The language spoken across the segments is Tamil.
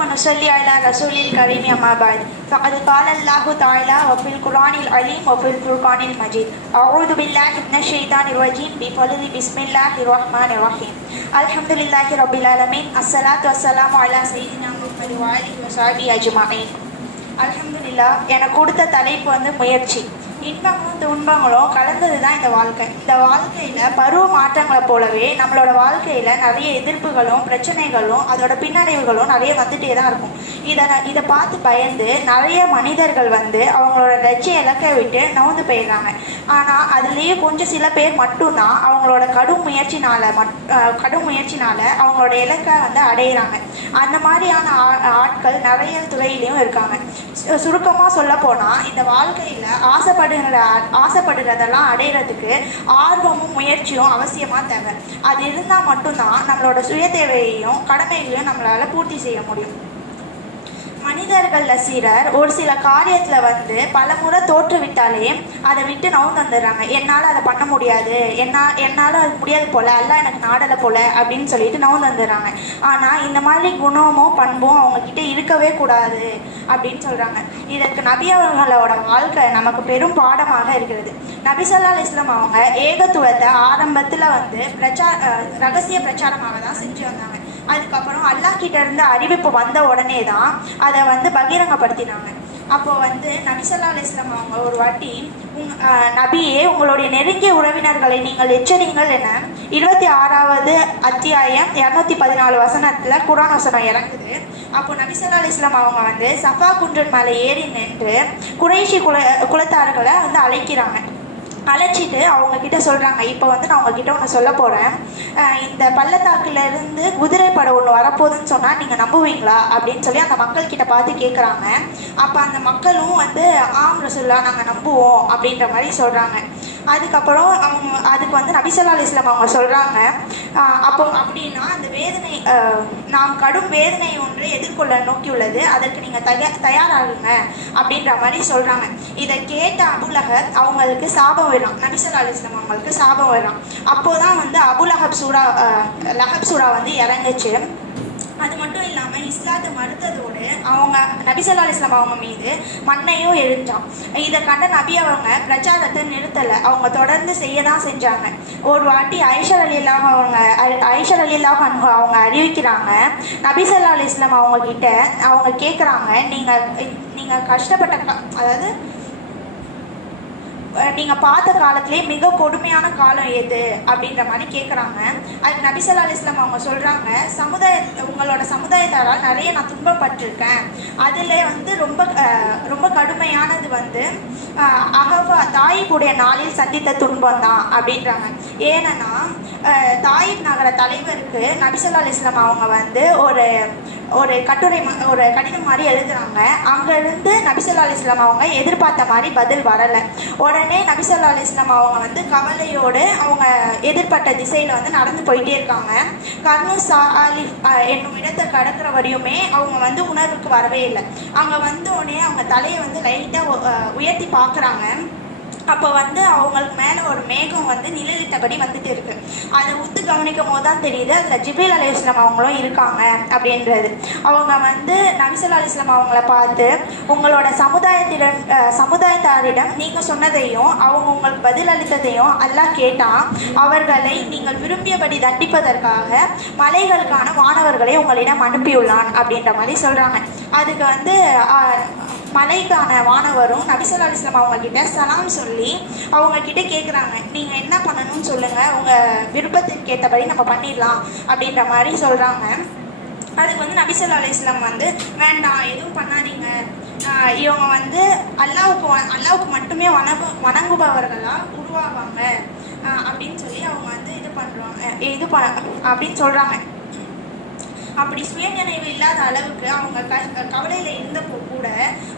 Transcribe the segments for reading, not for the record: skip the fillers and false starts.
ونصلي على رسول الكريم أما بعد فقد قال الله تعالى وفي القرآن العليم وفي الفرقان المجيد أعوذ بالله من الشيطان الرجيم بفضل بسم الله الرحمن الرحيم الحمد لله رب العالمين الصلاة والسلام على سيدنا محمد وآله وصحبه أجمعين அல்ஹம்துலில்லாஹ். எனக்கு கொடுத்த தலைப்பு வந்து முயற்சி. இன்பங்களும் துன்பங்களும் கலந்தது தான் இந்த வாழ்க்கை. இந்த வாழ்க்கையில் பருவ மாற்றங்களை போலவே நம்மளோட வாழ்க்கையில் நிறைய எதிர்ப்புகளும் பிரச்சனைகளும் அதோட பின்னடைவுகளும் நிறைய வந்துட்டே தான் இருக்கும். இதை பார்த்து பயந்து நிறைய மனிதர்கள் வந்து அவங்களோட லட்சிய இலக்கை விட்டு நவுந்து போயிடுறாங்க. ஆனால் அதுலேயே கொஞ்சம் சில பேர் மட்டும்தான் அவங்களோட கடும் முயற்சினால் அவங்களோட இலக்கை வந்து அடையிறாங்க. அந்த மாதிரியான ஆட்கள் நிறைய துறையிலையும் இருக்காங்க. சுருக்கமாக சொல்ல போனால் இந்த வாழ்க்கையில் ஆசைப்படுறதெல்லாம் அடையிறதுக்கு ஆர்வமும் முயற்சியும் அவசியமாக தேவை. அது இருந்தால் மட்டும்தான் நம்மளோட சுய தேவையையும் கடமைகளையும் நம்மளால் பூர்த்தி செய்ய முடியும். மனிதர்களில் சிலர் ஒரு சில காரியத்தில் வந்து பல முறை தோற்றுவிட்டாலே அதை விட்டு நவுந்து வந்துடுறாங்க. என்னால் அதை பண்ண முடியாது, என்னால் அது முடியாது போல், எல்லாம் எனக்கு நாடலை போல் அப்படின்னு சொல்லிட்டு நவுந்து வந்துடுறாங்க. ஆனால் இந்த மாதிரி குணமும் பண்பும் அவங்கக்கிட்ட இருக்கவே கூடாது அப்படின்னு சொல்கிறாங்க. இதற்கு நபி அவர்களோட வாழ்க்கை நமக்கு பெரும் பாடமாக இருக்கிறது. நபி ஸல்லல்லாஹு அலைஹி வஸல்லம் அவங்க ஏகத்துவத்தை ஆரம்பத்தில் வந்து ரகசிய பிரச்சாரமாக தான் செஞ்சு வந்தாங்க. அதுக்கப்புறம் அல்லாஹ் கிட்ட இருந்து அறிவிப்பு வந்த உடனே தான் அதை வந்து பகிரங்கப்படுத்தினாங்க. அப்போது வந்து நபி ஸல்லல்லாஹு அலைஹி வஸல்லம் அவங்க ஒரு வாட்டி நபியே உங்களுடைய நெருங்கிய உறவினர்களை நீங்கள் எச்சரிங்கள் என 26வது அத்தியாயம் 214 வசனத்தில் குர்ஆன் வசனம் இறங்குது. அப்போ நபி ஸல்லல்லாஹு அலைஹி வஸல்லம் அவங்க வந்து சஃபா குன்றின் மேலே ஏறி நின்று குறைஷி குலத்தார்களை வந்து அழைச்சிட்டு அவங்கக்கிட்ட சொல்கிறாங்க, இப்போ வந்து நான் உங்ககிட்ட ஒன்று சொல்ல போகிறேன். இந்த பள்ளத்தாக்குலேருந்து குதிரைப்படை ஒன்று வரப்போகுதுன்னு சொன்னால் நீங்கள் நம்புவீங்களா அப்படின்னு சொல்லி அந்த மக்கள்கிட்ட பார்த்து கேட்குறாங்க. அப்போ அந்த மக்களும் வந்து ஆம் ரசூலுல்லாஹ் நாங்கள் நம்புவோம் அப்படின்ற மாதிரி சொல்கிறாங்க. அதுக்கப்புறம் அதுக்கு வந்து நபி ஸல்லல்லாஹு அலைஹி வஸல்லம் அவங்க சொல்கிறாங்க, அப்போ அப்படின்னா அந்த வேதனை நாம் கடும் வேதனை ஒன்று எதிர்கொள்ள நோக்கியுள்ளது, அதற்கு நீங்கள் தயாராகுங்க அப்படின்ற மாதிரி சொல்கிறாங்க. இதை கேட்ட அபுலஹப் அவங்களுக்கு சாபம் வரும். நபி ஸல்லல்லாஹு அலைஹி வஸல்லம் அவங்களுக்கு சாபம் வரும். அப்போதான் வந்து லஹப் சூரா வந்து இறங்குச்சு. அது மட்டும் இல்லாமல் இஸ்லாத்தை மறுத்ததோடு அவங்க நபி ஸல்லல்லாஹு அலைஹி வஸல்லம் அவங்க மீது மண்ணையும் எழுந்தான். இதை கண்ட நபி அவங்க பிரச்சாரத்தை நிறுத்தலை, அவங்க தொடர்ந்து செய்ய தான் செஞ்சாங்க. ஒரு வாட்டி ஆயிஷா ரலியல்லாஹு அன்ஹா அவங்க அறிவிக்கிறாங்க, நபி ஸல்லல்லாஹு அலைஹி வஸல்லம் அவங்க கேட்குறாங்க, நீங்கள் கஷ்டப்பட்ட அதாவது நீங்கள் பார்த்த காலத்திலே மிக கொடுமையான காலம் எது அப்படின்ற மாதிரி கேட்குறாங்க. அதுக்கு நபி ஸல்லல்லாஹு அலைஹி வஸல்லம் அவங்க சொல்கிறாங்க, உங்களோட சமுதாயத்தாரால் நிறைய நான் துன்பப்பட்டிருக்கேன். அதில் வந்து ரொம்ப கடுமையானது வந்து தாயிப்புடைய நாளில் சந்தித்த துன்பம் தான் அப்படின்றாங்க. ஏன்னா தாயிப் நகர தலைவருக்கு நபி ஸல்லல்லாஹு அலைஹி வஸல்லம் அவங்க வந்து ஒரு கடிதம் மாதிரி எழுதுறாங்க. அங்கேருந்து நபி ஸல்லல்லாஹு அலைஹி வஸல்லம் அவங்க எதிர்பார்த்த மாதிரி பதில் வரலை. உடனே நபி ஸல்லல்லாஹு அலைஹி வஸல்லம் அவங்க வந்து கவலையோடு அவங்க எதிர்பார்த்த திசையில் வந்து நடந்து போயிட்டே இருக்காங்க. கர்னு சாலிஃப் என்னும் இடத்தை கடக்கிற வரையுமே அவங்க வந்து உணர்வுக்கு வரவே இல்லை. அங்கே வந்தோடனே அவங்க தலையை வந்து லைட்டாக உயர்த்தி பார்க்குறாங்க. அப்போ வந்து அவங்களுக்கு மேலே ஒரு மேகம் வந்து நிழலிட்டபடி வந்துட்டு இருக்கு. அதை உத்து கவனிக்கும் போது தான் தெரியுது அதில் ஜிப்ரீல் அலைஹிஸ்ஸலாம் அவங்களும் இருக்காங்க அப்படின்றது. அவங்க வந்து நபி ஸல்லல்லாஹு அலைஹி வஸல்லம் அவங்கள பார்த்து, உங்களோட சமுதாயத்தாரிடம் நீங்கள் சொன்னதையும் அவங்க உங்களுக்கு பதிலளித்ததையும் அல்லாஹ் கேட்டால் அவர்களை நீங்கள் விரும்பியபடி தண்டிப்பதற்காக மலைகளுக்கான வானவர்களை உங்களிடம் அனுப்பியுள்ளான் அப்படின்ற மாதிரி சொல்கிறாங்க. அதுக்கு வந்து மலைக்கான வானவரும் நபி ஸல்லல்லாஹு அலைஹி வஸல்லம் அவங்கக்கிட்ட சலாம் சொல்லி அவங்கக்கிட்ட கேட்குறாங்க, நீங்கள் என்ன பண்ணணும்னு சொல்லுங்கள், உங்கள் விருப்பத்துக்கு ஏற்றபடி நம்ம பண்ணிடலாம் அப்படின்ற மாதிரி சொல்கிறாங்க. அதுக்கு வந்து நபி ஸல்லல்லாஹு அலைஹி வஸல்லம் வந்து வேண்டாம், எதுவும் பண்ணாதீங்க, இவங்க வந்து அல்லாஹ்வுக்கு மட்டுமே வணங்குபவர்களாக உருவாவாங்க அப்படின்னு சொல்லி அவங்க வந்து அப்படின்னு சொல்கிறாங்க. அப்படி சுயநினைவு இல்லாத அளவுக்கு அவங்க கவலையில் இருந்தப்போ கூட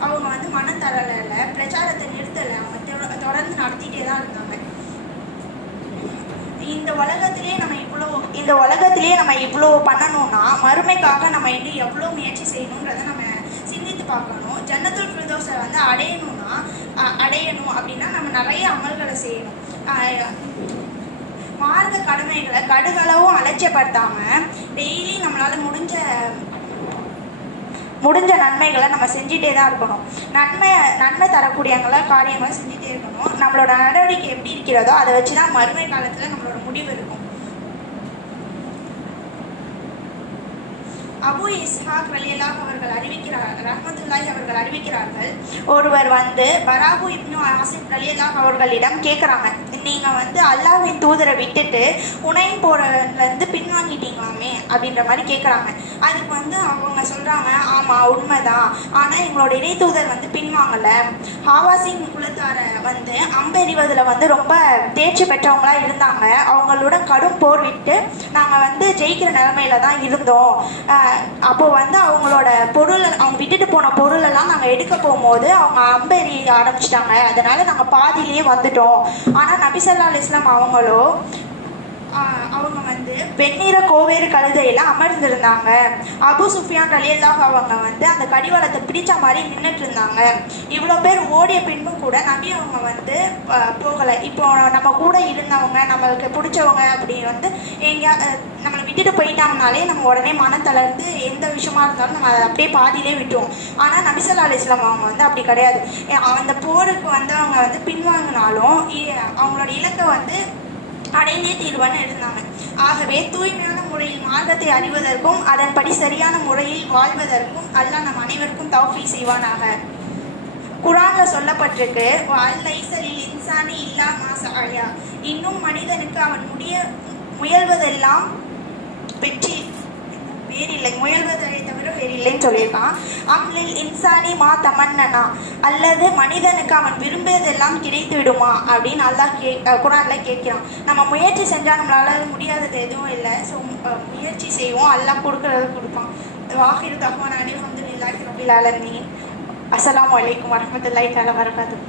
அவங்க வந்து மனம் தரலை, பிரச்சாரத்தை நிறுத்தலை, அவங்க தொடர்ந்து நடத்திட்டே தான் இருந்தாங்க. இந்த உலகத்திலேயே நம்ம இவ்வளோ பண்ணணும்னா மறுமைக்காக நம்ம இன்னும் எவ்வளோ முயற்சி செய்யணுன்றதை நம்ம சிந்தித்து பார்க்கணும். ஜன்னத்துல் ஃபிர்தௌஸை வந்து அடையணும் அப்படின்னா நம்ம நிறைய அமல்களை செய்யணும். மார்க்க கடமைகளை கடுகளவும் அலட்சியப்படுத்தாமல் டெய்லி நம்மளால் முடிஞ்ச முடிஞ்ச நன்மைகளை நம்ம செஞ்சிட்டே தான் இருக்கணும். நன்மை தரக்கூடியங்களை காரியங்களை செஞ்சுட்டே இருக்கணும். நம்மளோட நடவடிக்கை எப்படி இருக்கிறதோ அதை வச்சு தான் மறுமை காலத்தில் நம்மளோட முடிவு இருக்கும். அபு இஸ்ஹாக் ரலியல்லாஹு அவர்கள் அறிவிக்கிறார்கள், ஒருவர் வந்து பராபு இப்னு ஆசிப் ரலியல்லாஹு அவர்களிடம் கேட்குறாங்க, நீங்கள் வந்து அல்லாஹ்வின் தூதரை விட்டுட்டு உனைன் போறதுலேருந்து பின்வாங்கிட்டீங்களாமே அப்படின்ற மாதிரி கேட்குறாங்க. அதுக்கு வந்து அவங்க சொல்கிறாங்க, ஆமாம் உண்மைதான், ஆனால் எங்களோட இறை தூதர் வந்து பின்வாங்கலை. ஹாவாசின் குலத்தாரை வந்து அம்பெறிவதில் வந்து ரொம்ப தேர்ச்சி பெற்றவங்களா இருந்தாங்க. அவங்களோட கடும் போர் விட்டு நாங்கள் வந்து ஜெயிக்கிற நிலைமையில தான் இருந்தோம். அப்போது வந்து அவங்களோட பொருள், அவங்க விட்டுட்டு போன பொருளெல்லாம் நாங்கள் எடுக்க போகும்போது அவங்க அம்பெறி ஆரம்பிச்சிட்டாங்க. அதனால் நாங்கள் பாதியிலேயே வந்துட்டோம். ஆனால் நபி ஸல்லல்லாஹு அலைஹி வஸல்லம் அவங்க வந்து வெண்ணிற கோவேறு கழுதையில் அமர்ந்திருந்தாங்க. அபு சுஃபியான் ரலியல்லாஹு அவங்க வந்து அந்த கடிவாளத்தை பிடிச்ச மாதிரி நின்றுட்டு இருந்தாங்க. இவ்வளோ பேர் ஓடிய பின்பும் கூட நபி அவங்க வந்து போகலை. இப்போ நம்ம கூட இருந்தவங்க, நம்மளுக்கு பிடிச்சவங்க அப்படி வந்து எங்கேயா நம்மளை விட்டுட்டு போயிட்டாங்கனாலே நம்ம உடனே மனம் தளர்ந்து எந்த விஷயமா இருந்தாலும் நம்ம அதை அப்படியே பாதியிலே விட்டுருவோம். ஆனால் நபி ஸல்லல்லாஹு அலைஹி வஸல்லம் அவங்க வந்து அப்படி கிடையாது. அந்த போருக்கு வந்து அவங்க வந்து பின்வாங்கினாலும் அவங்களோட இலக்கை வந்து அடைந்தே தீர்வான்னு இருந்தாங்க. ஆகவே தூய்மையான முறையில் மார்க்கத்தை அறிவதற்கும் அதன்படி சரியான முறையில் வாழ்வதற்கும் அல்லாஹ் நம் அனைவருக்கும் தௌஃபீக் செய்வானாக. குர்ஆன்ல சொல்லப்பட்டிருக்கு, வலைஸலில் இன்சானி இல்லா மா சஅயா, இன்னும் மனிதனுக்கு அவன் முயல்வதெல்லாம் வெற்றி வேறில்லை, முயல்வதை தவிர வேறில்லைன்னு சொல்லியிருக்கான். அம்லில் இன்சானி மா தமன்னனா, அல்லது மனிதனுக்கு அவன் விரும்பியதெல்லாம் கிடைத்து விடுமா அப்படின்னு அல்லாஹ் குர்ஆன்ல கேட்கிறான். நம்ம முயற்சி செஞ்சால் நம்மளால முடியாதது எதுவும் இல்லை. ஸோ முயற்சி செய்வோம், அல்லாஹ் கொடுக்கறது கொடுப்பான். வாஹிரு தஹ்வானா அல்ஹம்துலில்லாஹி ரப்பில் ஆலமீன். அஸ்ஸலாமு அலைக்கும் வரஹ்மத்துல்லாஹி தஆலா வபரகாத்துஹு.